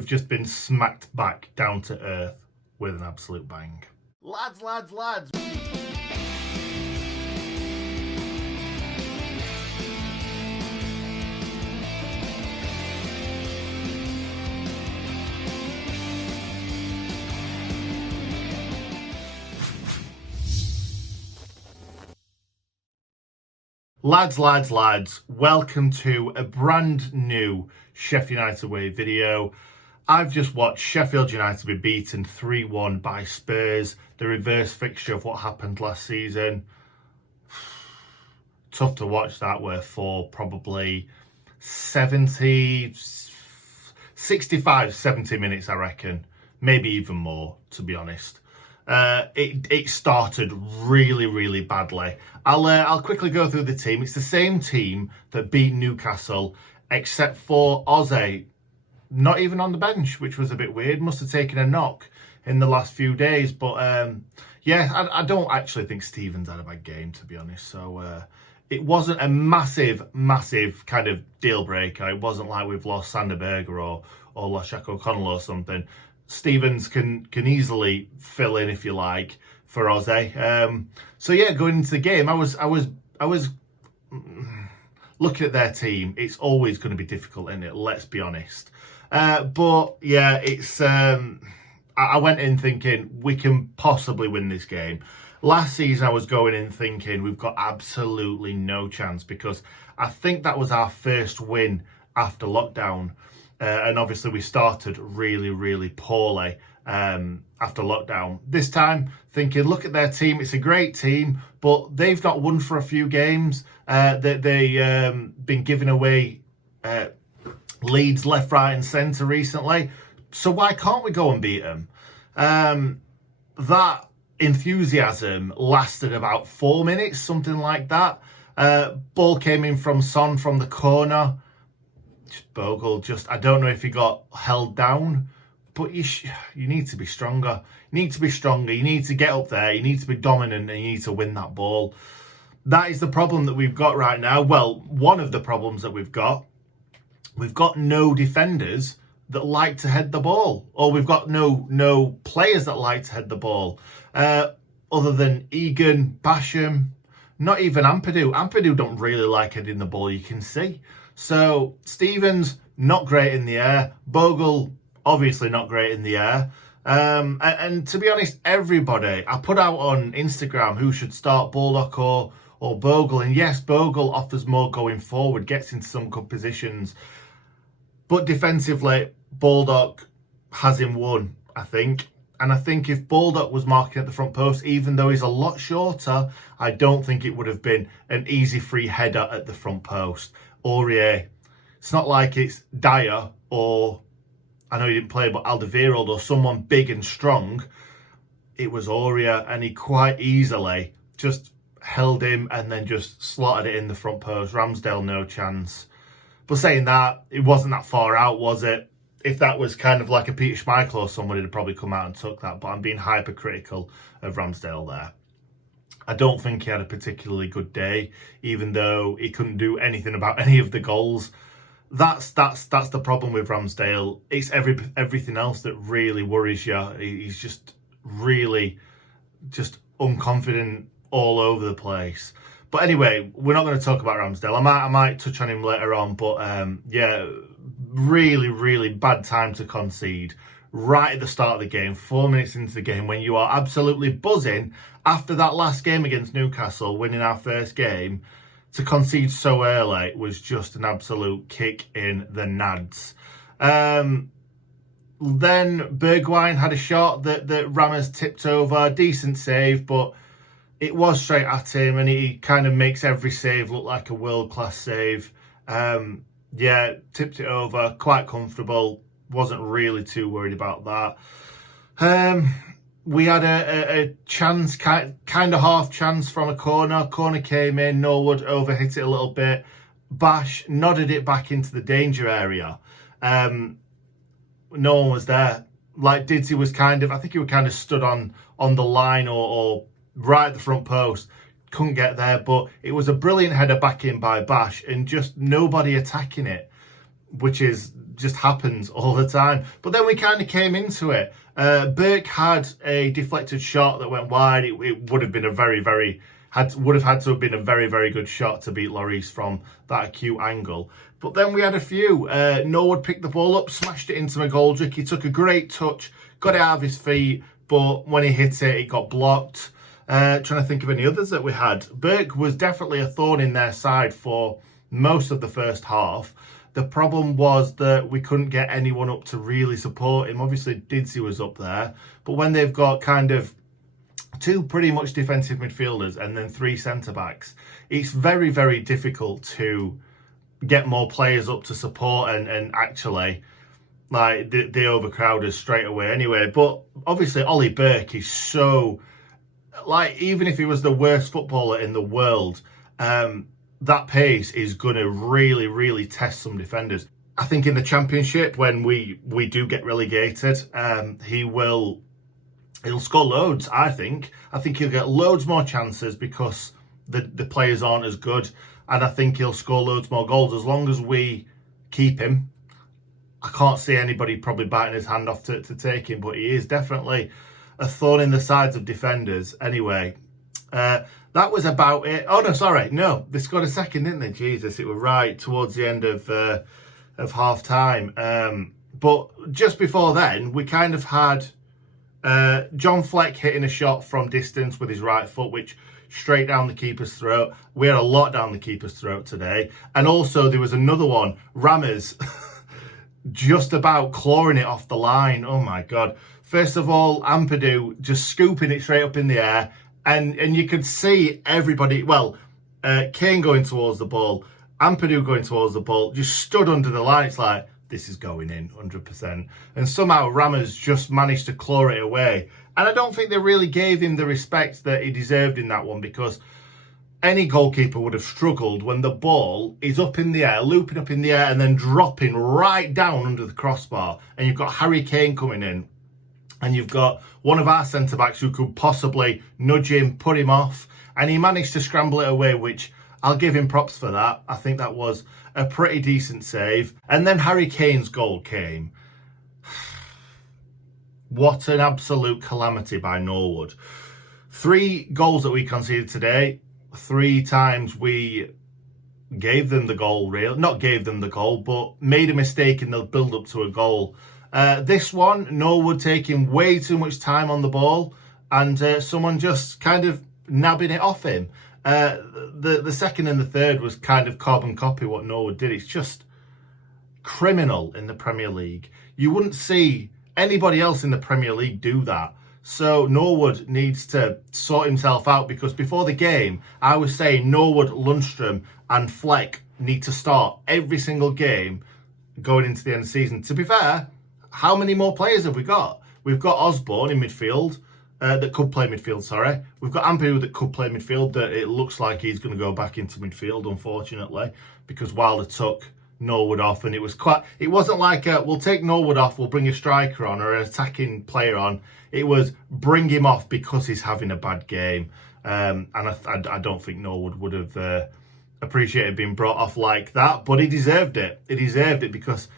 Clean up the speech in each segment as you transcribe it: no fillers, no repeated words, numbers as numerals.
we've just been smacked back down to earth with an absolute bang. Lads. Lads, welcome to a brand new Sheffield United away video. I've just watched Sheffield United be beaten 3-1 by Spurs, the reverse fixture of what happened last season. Tough to watch that, where for probably 65, 70 minutes, I reckon. Maybe even more, to be honest. It started really badly. I'll quickly go through the team. It's the same team that beat Newcastle, except for Ozzy not even on the bench, which was a bit weird. Must have taken a knock in the last few days. But yeah, I don't actually think Stevens had a bad game, to be honest. So it wasn't a massive kind of deal breaker. It wasn't like we've lost Sander Berger or lost Jack O'Connell or something. Stevens can easily fill in, if you like, for Ozzy. So yeah, going into the game, I was looking at their team. It's always going to be difficult, isn't it? Let's be honest. But yeah, it's I went in thinking we can possibly win this game. Last season, I was going in thinking we've got absolutely no chance, because I think that was our first win after lockdown. And obviously we started really poorly after lockdown. This time, thinking, look at their team. It's a great team, but they've not won for a few games. They've been giving away leads left, right and centre recently. So why can't we go and beat them? That enthusiasm lasted about 4 minutes, something like that. Ball came in from Son from the corner. Bogle I don't know if he got held down, but you need to be stronger. You need to be stronger. You need to get up there. You need to be dominant, and you need to win that ball. That is the problem that we've got right now. Well, one of the problems that we've got no defenders that like to head the ball, or we've got no players that like to head the ball, other than Egan, Basham, not even Ampadu. Ampadu don't really like heading the ball, you can see. So Stevens, not great in the air. Bogle, obviously not great in the air. And to be honest, everybody, I put out on Instagram who should start, Baldock or Bogle. And yes, Bogle offers more going forward, gets into some good positions. But defensively, Baldock has him won, I think. And I think if Baldock was marking at the front post, even though he's a lot shorter, I don't think it would have been an easy free header at the front post. Aurier, it's not like it's Dyer or, I know he didn't play, but Alderweireld or someone big and strong. It was Aurier, and he quite easily just held him and then just slotted it in the front post. Ramsdale, no chance. But saying that, it wasn't that far out, was it? If that was kind of like a Peter Schmeichel or somebody, would probably come out and took that. But I'm being hypercritical of Ramsdale there. I don't think he had a particularly good day, even though he couldn't do anything about any of the goals. That's the problem with Ramsdale. It's everything else that really worries you. He's just really unconfident all over the place. But anyway, we're not going to talk about Ramsdale. I might touch on him later on. But yeah, really bad time to concede. Right at the start of the game, 4 minutes into the game, when you are absolutely buzzing after that last game against Newcastle, winning our first game, to concede so early was just an absolute kick in the nads. Then Bergwijn had a shot that Ramos tipped over, decent save, but it was straight at him, and he kind of makes every save look like a world-class save. Yeah, tipped it over, quite comfortable. Wasn't really too worried about that. We had a chance, kind of half chance from a corner. Corner came in, Norwood overhit it a little bit. Bash nodded it back into the danger area. No one was there. Like Didzy was I think he was kind of stood on the line or right at the front post. Couldn't get there, but it was a brilliant header back in by Bash, and just nobody attacking it. which is just happens all the time. But then we kind of came into it. Burke had a deflected shot that went wide. It would have been a would have had to have been a very, very good shot to beat Lloris from that acute angle. But then we had a few. Norwood picked the ball up, smashed it into McGoldrick. He took a great touch, got it out of his feet, but when he hit it, it got blocked. Trying to think of any others that we had. Burke was definitely a thorn in their side for most of the first half. The problem was that we couldn't get anyone up to really support him. Obviously, Didsey was up there. But when they've got kind of two pretty much defensive midfielders and then three centre-backs, it's very, very difficult to get more players up to support and actually, like, they overcrowd us straight away anyway. But obviously, Ollie Burke is so, like, even if he was the worst footballer in the world, that pace is going to really, really test some defenders. I think in the Championship, when we do get relegated, he'll score loads, I think. I think he'll get loads more chances because the players aren't as good. And I think he'll score loads more goals as long as we keep him. I can't see anybody probably biting his hand off to take him, but he is definitely a thorn in the sides of defenders. Anyway, that was about it. Oh, no, sorry. No, they scored a second, didn't they? Jesus, it was right towards the end of half-time. But just before then, we kind of had John Fleck hitting a shot from distance with his right foot, which straight down the keeper's throat. We had a lot down the keeper's throat today. And also there was another one, Rammers, just about clawing it off the line. Oh, my God. First of all, Ampadu just scooping it straight up in the air. And you could see everybody, Kane going towards the ball, Ampadu going towards the ball, just stood under the line. It's like, this is going in 100%. And somehow Rammers just managed to claw it away. And I don't think they really gave him the respect that he deserved in that one, because any goalkeeper would have struggled when the ball is up in the air, looping up in the air, and then dropping right down under the crossbar. And you've got Harry Kane coming in. And you've got one of our centre-backs who could possibly nudge him, put him off. And he managed to scramble it away, which I'll give him props for that. I think that was a pretty decent save. And then Harry Kane's goal came. What an absolute calamity by Norwood. 3 goals that we conceded today. 3 times we gave them the goal, really. Not gave them the goal, but made a mistake in the build-up to a goal. This one, Norwood taking way too much time on the ball and someone just kind of nabbing it off him. The second and the third was kind of carbon copy what Norwood did. It's just criminal in the Premier League. You wouldn't see anybody else in the Premier League do that. So Norwood needs to sort himself out, because before the game, I was saying Norwood, Lundstrom and Fleck need to start every single game going into the end of the season. To be fair, how many more players have we got? We've got Osborne in midfield, that could play midfield, sorry. We've got Ampadu that could play midfield, that it looks like he's going to go back into midfield, unfortunately, because Wilder took Norwood off, and it wasn't like, we'll take Norwood off, we'll bring a striker on or an attacking player on. It was bring him off because he's having a bad game. And I don't think Norwood would have appreciated being brought off like that, but he deserved it. He deserved it because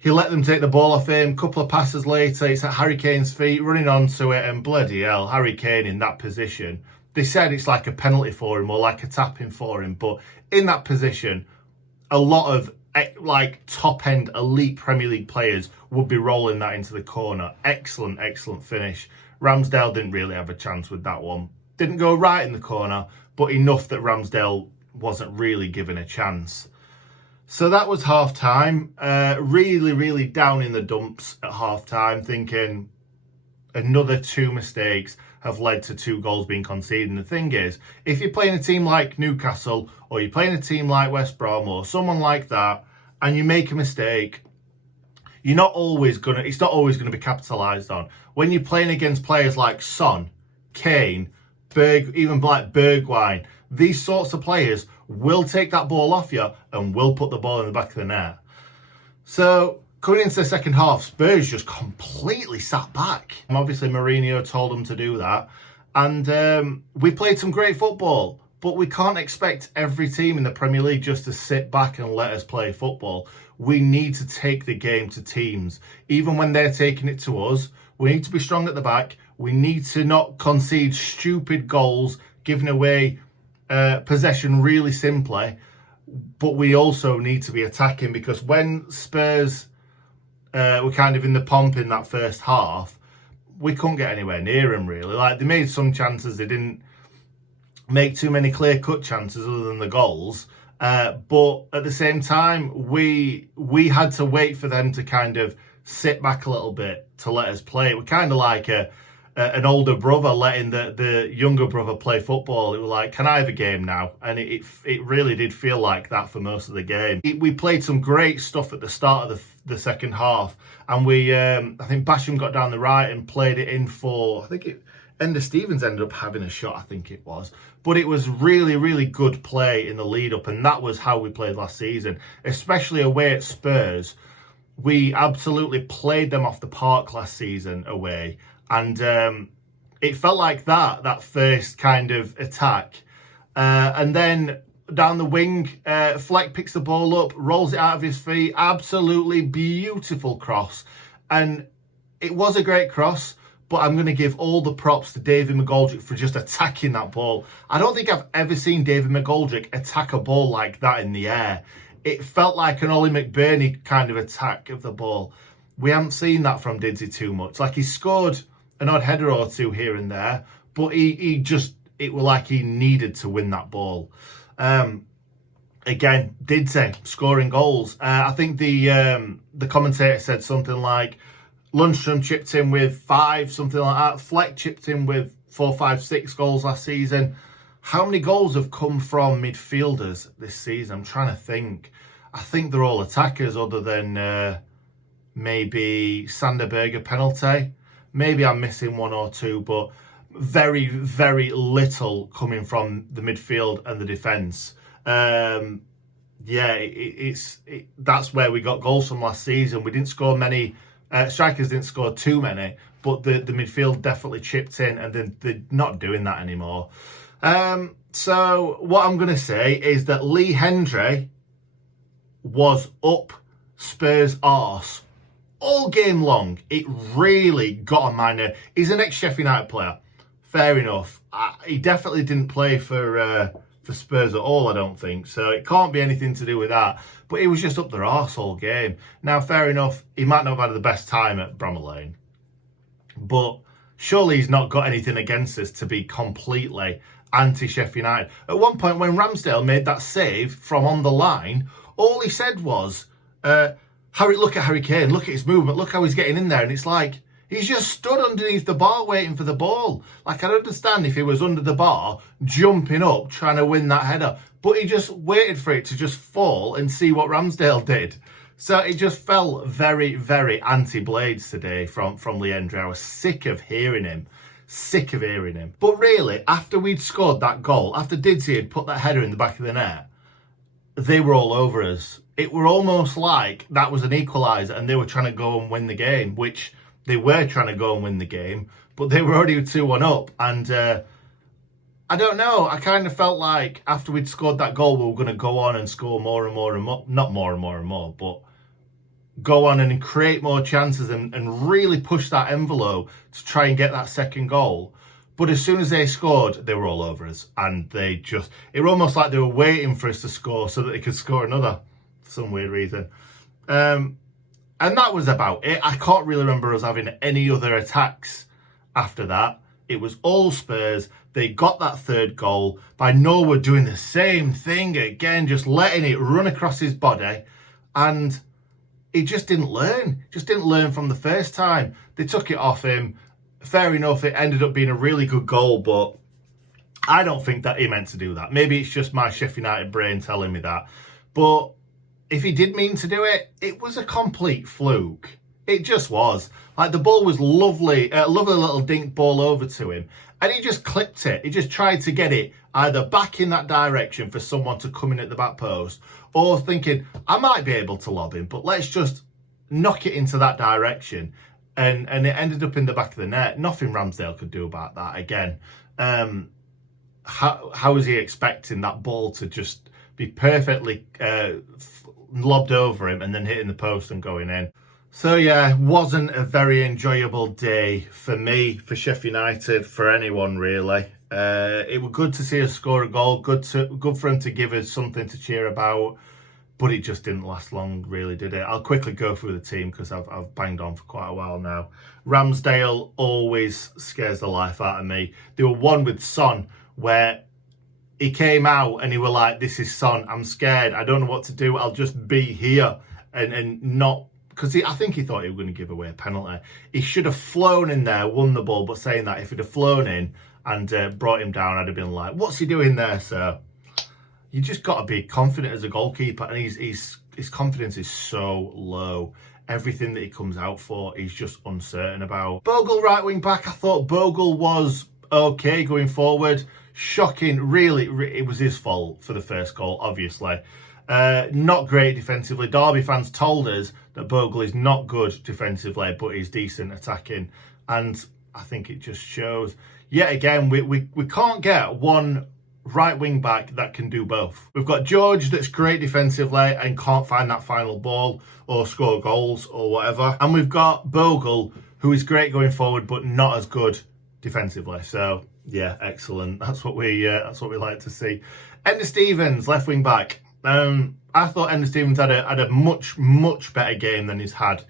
he let them take the ball off him. A couple of passes later, it's at Harry Kane's feet, running onto it, and bloody hell, Harry Kane in that position. They said it's like a penalty for him or like a tapping for him, but in that position, a lot of like top-end elite Premier League players would be rolling that into the corner. Excellent, excellent finish. Ramsdale didn't really have a chance with that one. Didn't go right in the corner, but enough that Ramsdale wasn't really given a chance. So that was half-time. Really, really down in the dumps at half-time, thinking another 2 mistakes have led to 2 goals being conceded. And the thing is, if you're playing a team like Newcastle or you're playing a team like West Brom or someone like that, and you make a mistake, it's not always going to be capitalised on. When you're playing against players like Son, Kane, even like Bergwijn, these sorts of players will take that ball off you and will put the ball in the back of the net. So coming into the second half, Spurs just completely sat back. And obviously Mourinho told them to do that. And we played some great football. But we can't expect every team in the Premier League just to sit back and let us play football. We need to take the game to teams. Even when they're taking it to us, we need to be strong at the back. We need to not concede stupid goals, giving away possession really simply. But we also need to be attacking, because when Spurs were kind of in the pomp in that first half, we couldn't get anywhere near them, really. Like, they made some chances, they didn't make too many clear-cut chances other than the goals. But at the same time, we had to wait for them to kind of sit back a little bit to let us play. We're kind of like an older brother letting the younger brother play football. It was like, can I have a game now? And it really did feel like that for most of the game. We played some great stuff at the start of the second half, and I think Basham got down the right and played it in for, Ender Stevens ended up having a shot, I think it was. But it was really, really good play in the lead-up, and that was how we played last season, especially away at Spurs. We absolutely played them off the park last season away, and it felt like that first kind of attack. And then down the wing, Fleck picks the ball up, rolls it out of his feet, absolutely beautiful cross. And it was a great cross, but I'm going to give all the props to David McGoldrick for just attacking that ball. I don't think I've ever seen David McGoldrick attack a ball like that in the air. It felt like an Ollie McBurney kind of attack of the ball. We haven't seen that from Didsy too much. Like, he scored an odd header or two here and there, but it was like he needed to win that ball. Again, Didsy scoring goals. I think the commentator said something like, Lundstrom chipped in with 5, something like that. Fleck chipped in with 4, 5, 6 goals last season. How many goals have come from midfielders this season? I'm trying to think. I think they're all attackers, other than maybe Sander Berge penalty. Maybe I'm missing 1 or 2, but very, very little coming from the midfield and the defence. That's where we got goals from last season. We didn't score many. Strikers didn't score too many, but the midfield definitely chipped in, and they're not doing that anymore. So what I'm going to say is that Lee Hendry was up Spurs' arse all game long. It really got on my nerve. He's an ex-Sheffield United player. Fair enough. He definitely didn't play for Spurs at all, I don't think. So it can't be anything to do with that. But he was just up their arse all game. Now, fair enough, he might not have had the best time at Bramall Lane. But surely he's not got anything against us to be completely anti-Sheffield United. At one point, when Ramsdale made that save from on the line, all he said was, look at Harry Kane, look at his movement, look how he's getting in there. And it's like, he's just stood underneath the bar waiting for the ball. Like, I'd understand if he was under the bar, jumping up, trying to win that header. But he just waited for it to just fall and see what Ramsdale did. So it just felt very, very anti-Blades today from Lee Hendry. I was sick of hearing him. But really, after we'd scored that goal, after Didsy had put that header in the back of the net, they were all over us. It were almost like that was an equaliser and they were trying to go and win the game, which they were trying to go and win the game, but they were already 2-1 up. And I don't know. I kind of felt like after we'd scored that goal, we were going to go on and score more and more and more. Not more and more and more, but go on and create more chances and really push that envelope to try and get that second goal. But as soon as they scored, they were all over us. And it was almost like they were waiting for us to score so that they could score another, for some weird reason. And that was about it. I can't really remember us having any other attacks after that. It was all Spurs. They got that third goal by Norwood doing the same thing again, just letting it run across his body. And he just didn't learn. Just didn't learn from the first time. They took it off him. Fair enough, it ended up being a really good goal, but I don't think that he meant to do that. Maybe it's just my Sheffield United brain telling me that. But if he did mean to do it, it was a complete fluke. It just was. Like, the ball was lovely, lovely little dink ball over to him. And he just clipped it. He just tried to get it either back in that direction for someone to come in at the back post, or thinking, I might be able to lob him, but let's just knock it into that direction. And it ended up in the back of the net. Nothing Ramsdale could do about that again. how is he expecting that ball to just be perfectly lobbed over him and then hitting the post and going in? So yeah, wasn't a very enjoyable day for me, for Sheffield United, for anyone really. It was good to see us score a goal, good for him to give us something to cheer about, but it just didn't last long, really, did it? I'll quickly go through the team because I've banged on for quite a while now. Ramsdale always scares the life out of me. There were one with Son where he came out and he were like, "This is Son, I'm scared, I don't know what to do, I'll just be here," and not... Because I think he thought he was going to give away a penalty. He should have flown in there, won the ball, but saying that, if he'd have flown in and brought him down, I'd have been like, "What's he doing there, sir?" You just got to be confident as a goalkeeper, and his confidence is so low. Everything that he comes out for, he's just uncertain about. Bogle right wing back, I thought Bogle was okay going forward. Shocking, really, it was his fault for the first goal, obviously. Not great defensively. Derby fans told us that Bogle is not good defensively, but he's decent attacking, and I think it just shows. Yet again, we can't get one right wing back that can do both. We've got George that's great defensively and can't find that final ball or score goals or whatever, and we've got Bogle who is great going forward but not as good defensively. So yeah, excellent. That's what we like to see. Enda Stevens, left wing back. I thought Enda Stevens had a much better game than he's had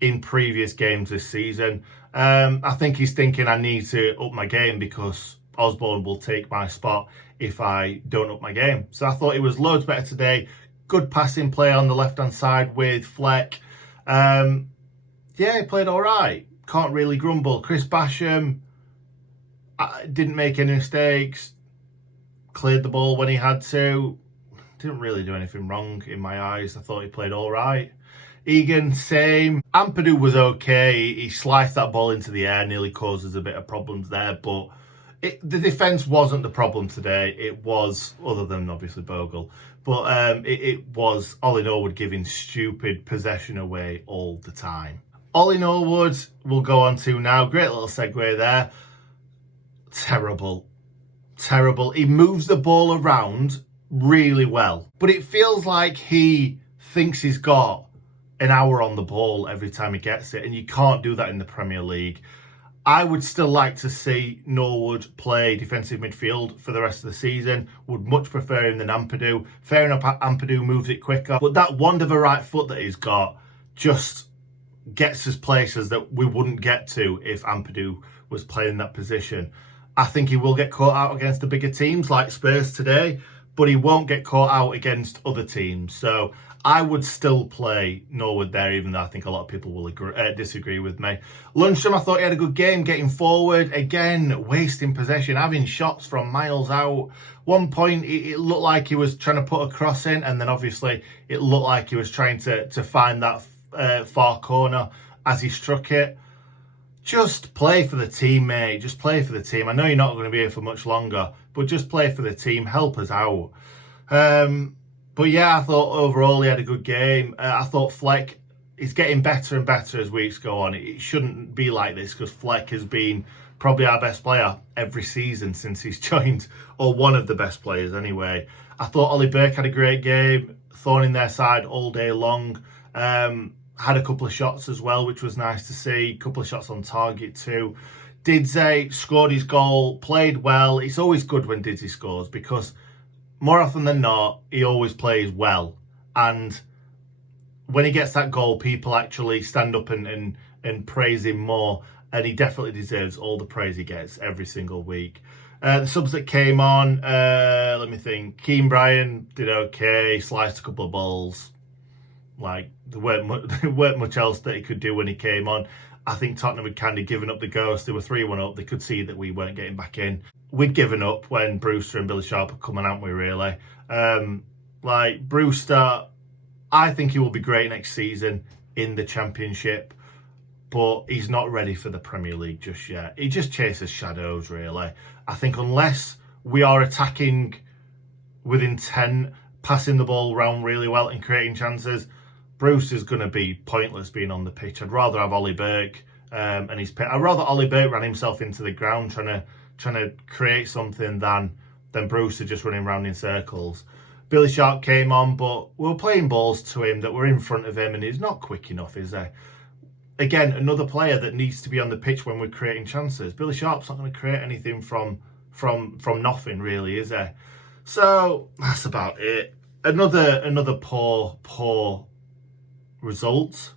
in previous games this season. I think he's thinking, I need to up my game because Osborne will take my spot if I don't up my game. So I thought he was loads better today. Good passing play on the left-hand side with Fleck. Yeah, he played all right. Can't really grumble. Chris Basham didn't make any mistakes. Cleared the ball when he had to. Didn't really do anything wrong in my eyes. I thought he played all right. Egan, same. Ampadu was okay. He sliced that ball into the air, nearly causes a bit of problems there, but the defence wasn't the problem today. It was, other than obviously Bogle, but it was Ollie Norwood giving stupid possession away all the time. Ollie Norwood, we'll go on to now. Great little segue there. Terrible. He moves the ball around really well, but it feels like he thinks he's got an hour on the ball every time he gets it, and you can't do that in the Premier League. I would still like to see Norwood play defensive midfield for the rest of the season. Would much prefer him than Ampadu. Fair enough, Ampadu moves it quicker, but that wonder of a right foot that he's got just gets us places that we wouldn't get to if Ampadu was playing that position. I think he will get caught out against the bigger teams like Spurs today, but he won't get caught out against other teams. So I would still play Norwood there, even though I think a lot of people will disagree with me. Lundstram, I thought he had a good game, getting forward. Again, wasting possession, having shots from miles out. One point, it looked like he was trying to put a cross in, and then obviously it looked like he was trying to find that far corner as he struck it. Just play for the team, mate. Just play for the team. I know you're not going to be here for much longer, but just play for the team. Help us out. But yeah, I thought overall he had a good game. I thought Fleck is getting better and better as weeks go on. It shouldn't be like this because Fleck has been probably our best player every season since he's joined, or one of the best players anyway. I thought Ollie Burke had a great game, thorn in their side all day long. Had a couple of shots as well, which was nice to see. A couple of shots on target too. Didze scored his goal, played well. It's always good when Didze scores because more often than not, he always plays well. And when he gets that goal, people actually stand up and praise him more. And he definitely deserves all the praise he gets every single week. The subs that came on, let me think. Keane Bryan did okay, sliced a couple of balls. Like, there weren't much else that he could do when he came on. I think Tottenham had kind of given up the ghost. They were 3-1 up. They could see that we weren't getting back in. We'd given up when Brewster and Billy Sharp had come on, haven't we, really? Like, Brewster, I think he will be great next season in the Championship, but he's not ready for the Premier League just yet. He just chases shadows, really. I think unless we are attacking with intent, passing the ball around really well and creating chances, Bruce is going to be pointless being on the pitch. I'd rather have Ollie Burke and I'd rather Ollie Burke ran himself into the ground trying to create something than than Brewster just running around in circles. Billy Sharp came on, but we were playing balls to him that were in front of him, and he's not quick enough, is he? Again, another player that needs to be on the pitch when we're creating chances. Billy Sharp's not going to create anything from nothing, really, is he? So that's about it. Another poor result.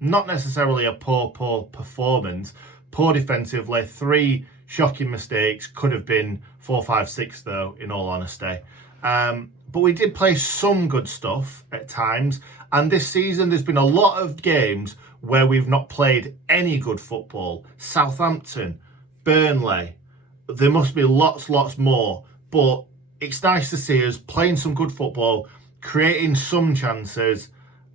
Not necessarily a poor performance. Poor defensively. 3 shocking mistakes. Could have been 4, 5, 6 though, in all honesty. But we did play some good stuff at times. And this season, there's been a lot of games where we've not played any good football. Southampton, Burnley. There must be lots more. But it's nice to see us playing some good football, creating some chances,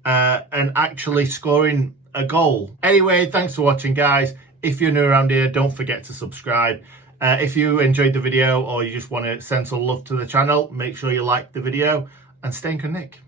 and actually scoring a goal. Anyway, thanks for watching, guys. If you're new around here, don't forget to subscribe. If you enjoyed the video or you just want to send some love to the channel, make sure you like the video and stay in connect.